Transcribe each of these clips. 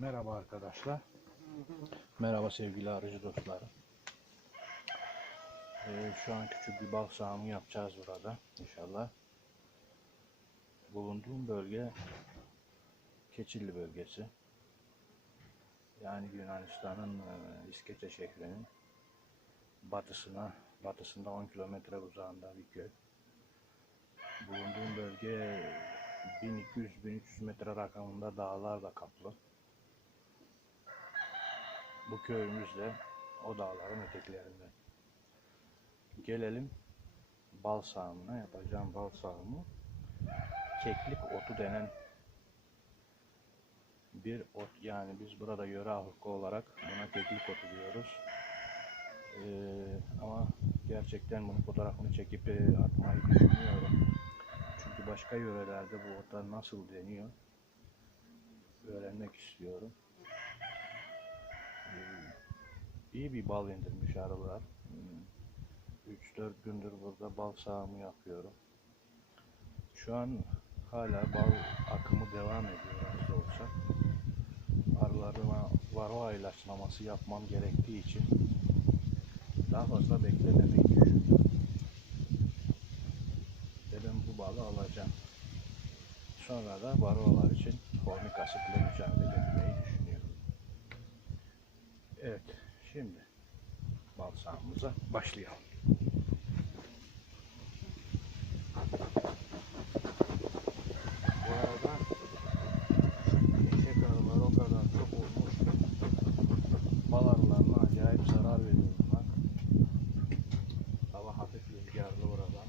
Merhaba arkadaşlar. Merhaba sevgili arıcı dostlarım. Ee, şu an küçük bir bal sahamı yapacağız burada inşallah. Bulunduğum bölge Keçilli bölgesi. Yani Yunanistan'ın e, İskeçe şehrinin batısına, batısında 10 kilometre uzağında bir köy. Bulunduğum bölge 1200-1300 metre rakamında dağlarla kaplı. Bu köyümüz de o dağların ötekilerinde. Gelelim bal sahamına yapacağım bal sahamı. Keklik otu denen bir ot yani biz burada yöre halkı olarak buna keklik otu diyoruz. Ee, ama gerçekten bunun fotoğrafını çekip e, atmayı düşünüyorum. Çünkü başka yörelerde bu ota nasıl deniyor öğrenmek istiyorum. Ee, iyi bir bal indirmiş arılar. 3-4 gündür burada bal sahamı yapıyorum. Şu an hala bal akımı devam ediyor az da olsa. Arılarıma varroa ilaçlaması yapmam gerektiği için daha fazla beklememeyi düşünüyorum. Dedim bu balı alacağım. Sonra da varroalar için şimdi bal sahamıza başlayalım. Bu arada eşek arıları o kadar çok olmuş ki bal arılarına acayip zarar veriyor bunlar. Hava hafif rüzgarlı burada.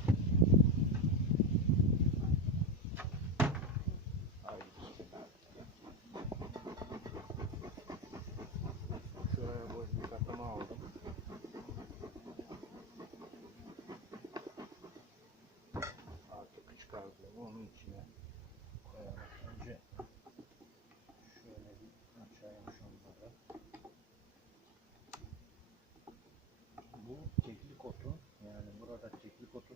Haydi bismillah. Şuraya boş bir katama aldım. Artık çıkardım onun içine koyalım. Önce şöyle bir açayım şunları. Bu keklik otu yani burada keklik otu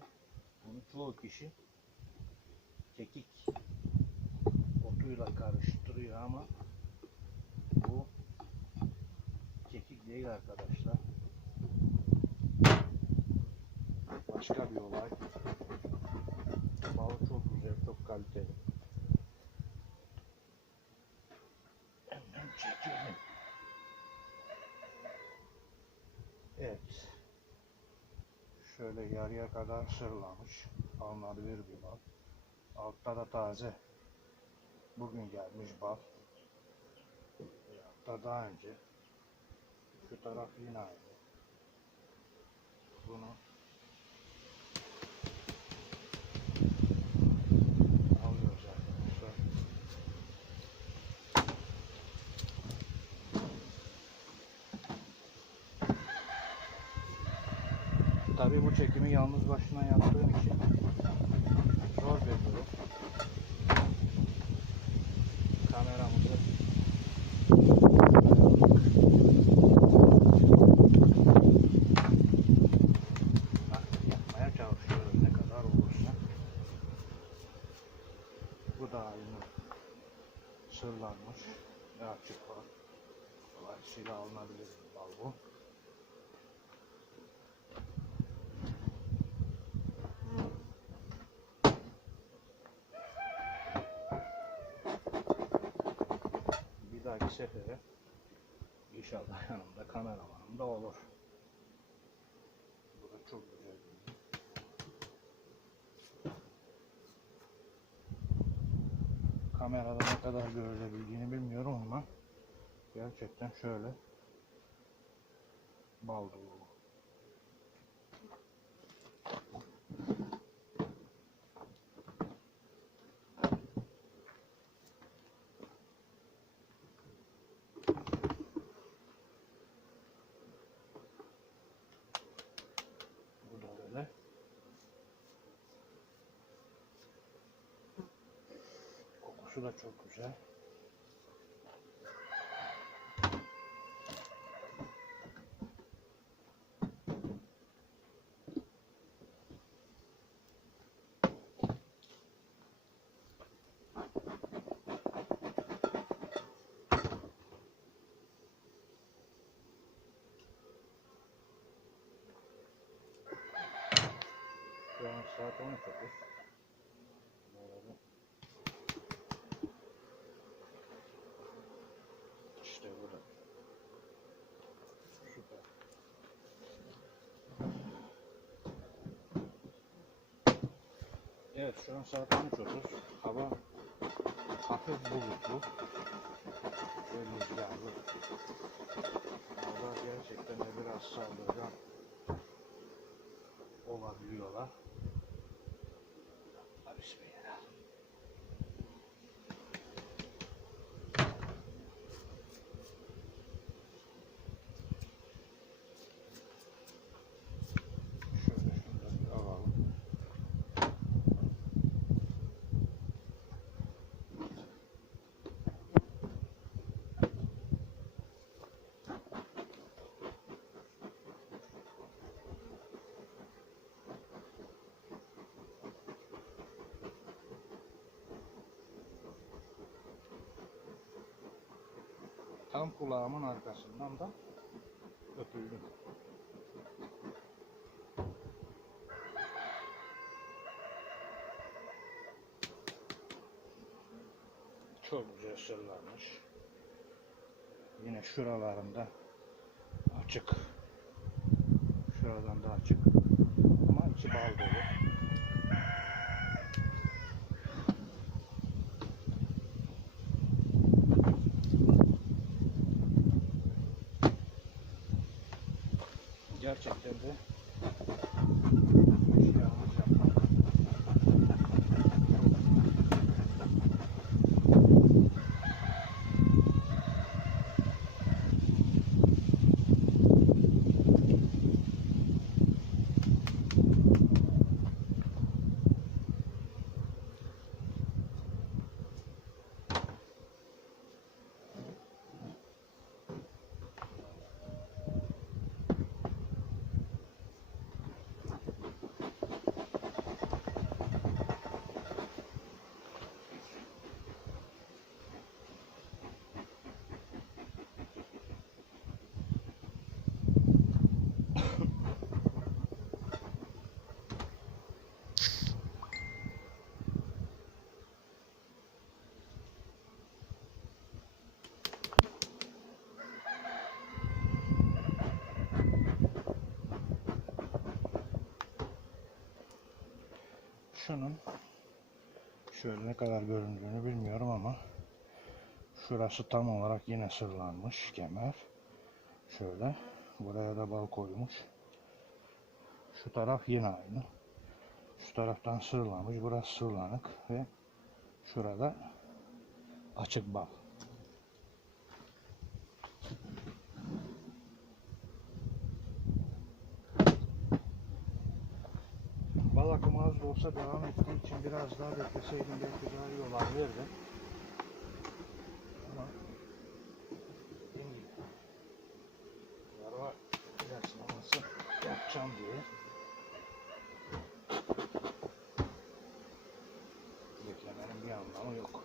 bunu çoğu kişi kekik otuyla karıştırıyor ama bu kekik değil arkadaşlar. Başka bir olay. Balı çok güzel, çok kaliteli. Evet. Şöyle yarıya kadar sırlamış. Alınabilir bir bal. Altta da taze. Bugün gelmiş bal. Hatta daha önce. Şu taraf yine aynı. Bunu. Tabii bu çekimi yalnız başına yaptığım için zor veriyorum. Kameramızı yapmaya çalışıyoruz ne kadar olursa. Bu da aynı sırlanmış ve açık var. Dolayısıyla alınabilir bir bal bu. Bir dahaki sefere inşallah yanımda kameramanım da olur. Bu da çok güzel Kamerada ne kadar görülebildiğini bilmiyorum ama gerçekten şöyle bal. şu da çok güzel. Şu an saat 19. şu an saat 13.30. Hava hafif bulutlu ve rüzgarlı. Hava gerçekten biraz saldırgan olabiliyorlar. Hadi Bismillah. Şöyle şunları bir alalım. Tam kulağımın arkasından da öpüldüm. Çok güzel sırlarmış. Yine şuralarında açık. Şuradan da açık. Ama içi bal dolu. Gerçekten de bir şey yalnız yapmak Şunun şöyle ne kadar göründüğünü bilmiyorum ama şurası tam olarak yine sırlanmış kemer. Şöyle buraya da bal koymuş. Şu taraf yine aynı. Şu taraftan sırlanmış. Burası sırlanık ve şurada açık bal. Bal akımı az olsa devam ettiği için biraz daha bekleseydim belki daha iyi olabilirdi. Ama dediğim gibi Yarva ilaçlaması yapacağım diye beklemenin bir anlamı yok.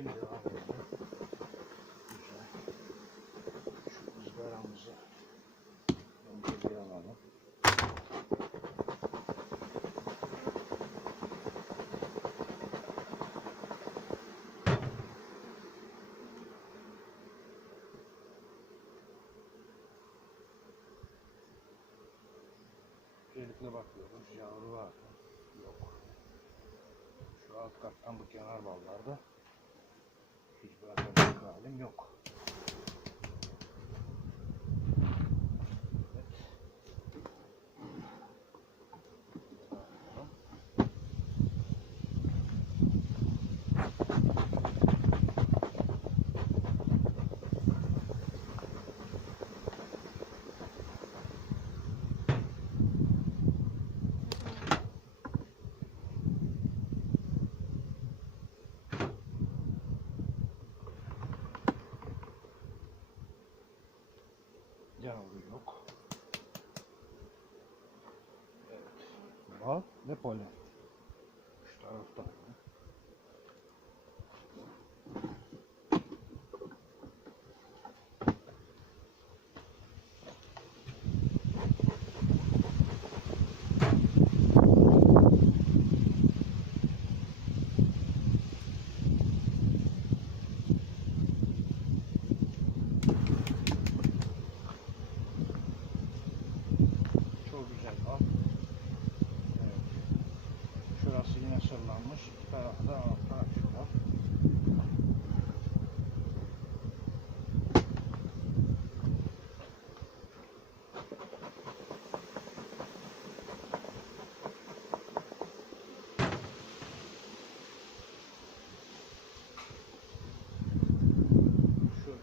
Çekim devam. Güzel. Şu ızgaramızı önce bir alalım. Öncelikle bakıyoruz. Yavru var mı? Yok. Şu alt kattan bu kenar ballarda halim yok. Evet. Yavru yok. Evet. Bal ve polen. Şu tarafta. Çok güzel bal. Evet. Şurası yine sırlanmış. İki tarafı da altta açık var.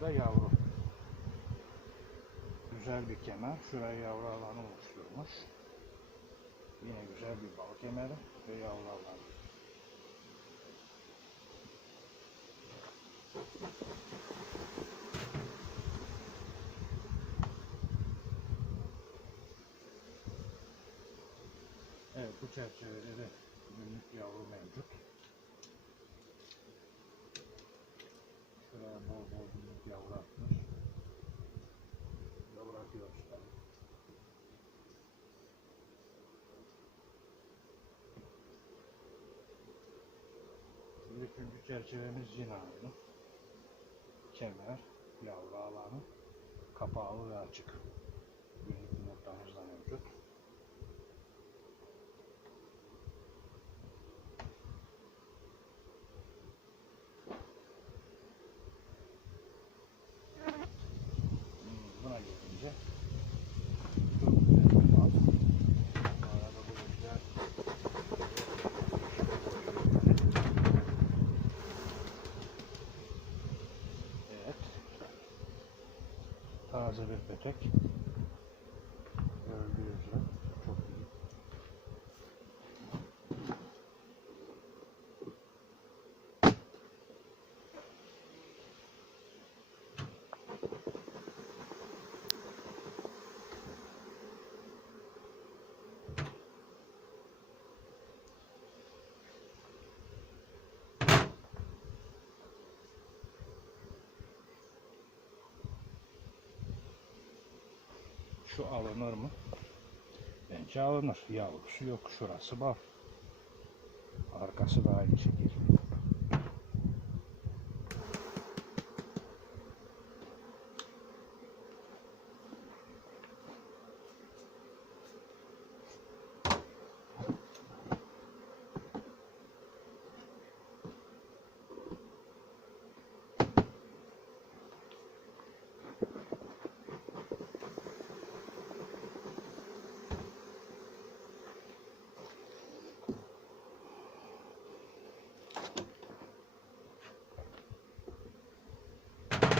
Şurada yavru. Güzel bir kemer. Şuraya yavru alanı oluşturmuş. Yine güzel bir bal kemeri ve yavru alanı. Evet bu çerçevede de günlük yavru mevcut. Şuraya bol bol günlük yavru atmış. Yavru atıyoruz tabii. Şimdi üçüncü çerçevemiz yine aynı. Kemer, yavru alanı, kapağı ve açık. Günlük yumurtamız da mevcut. Hmm, Buna gelince çok güzel bir bal. Bu arada bu güzel Evet. Taze bir petek. Gördüğünüz üzere çok iyi. Şu alınır mı? Bence alınır. Yavrusu yok. Şurası var. Arkası da aynı şekilde. Şurada bir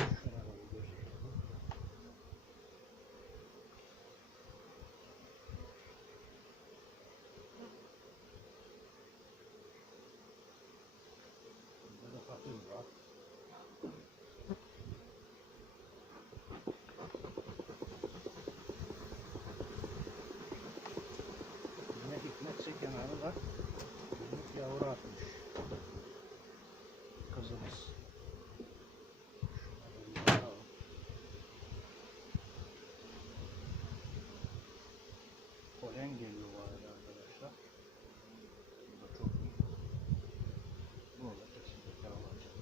gösterelim. Burada da fatır var. Yine hikmetse kenarı da günlük yavru atmış. Kızımız. Şuna da bir bakalım. Polen geliyor bu arada arkadaşlar. Bu da çok iyi. Bunu da kesinlikle alacağım.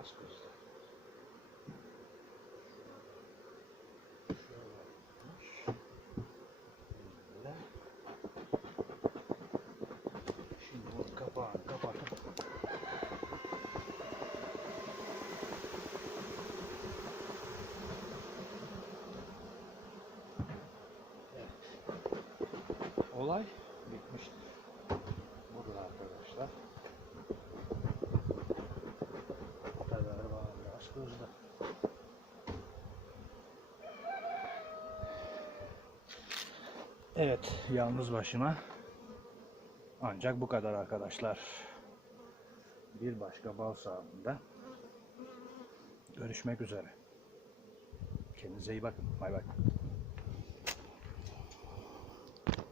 Yapmış. Böyle. Şimdi bu kapağını kapatıp. Olay bitmiştir. Burada arkadaşlar. Bu kadar var kızdı. Evet, yalnız başıma. Ancak bu kadar arkadaşlar. Bir başka bal sahamında görüşmek üzere. Kendinize iyi bakın. Bay bay.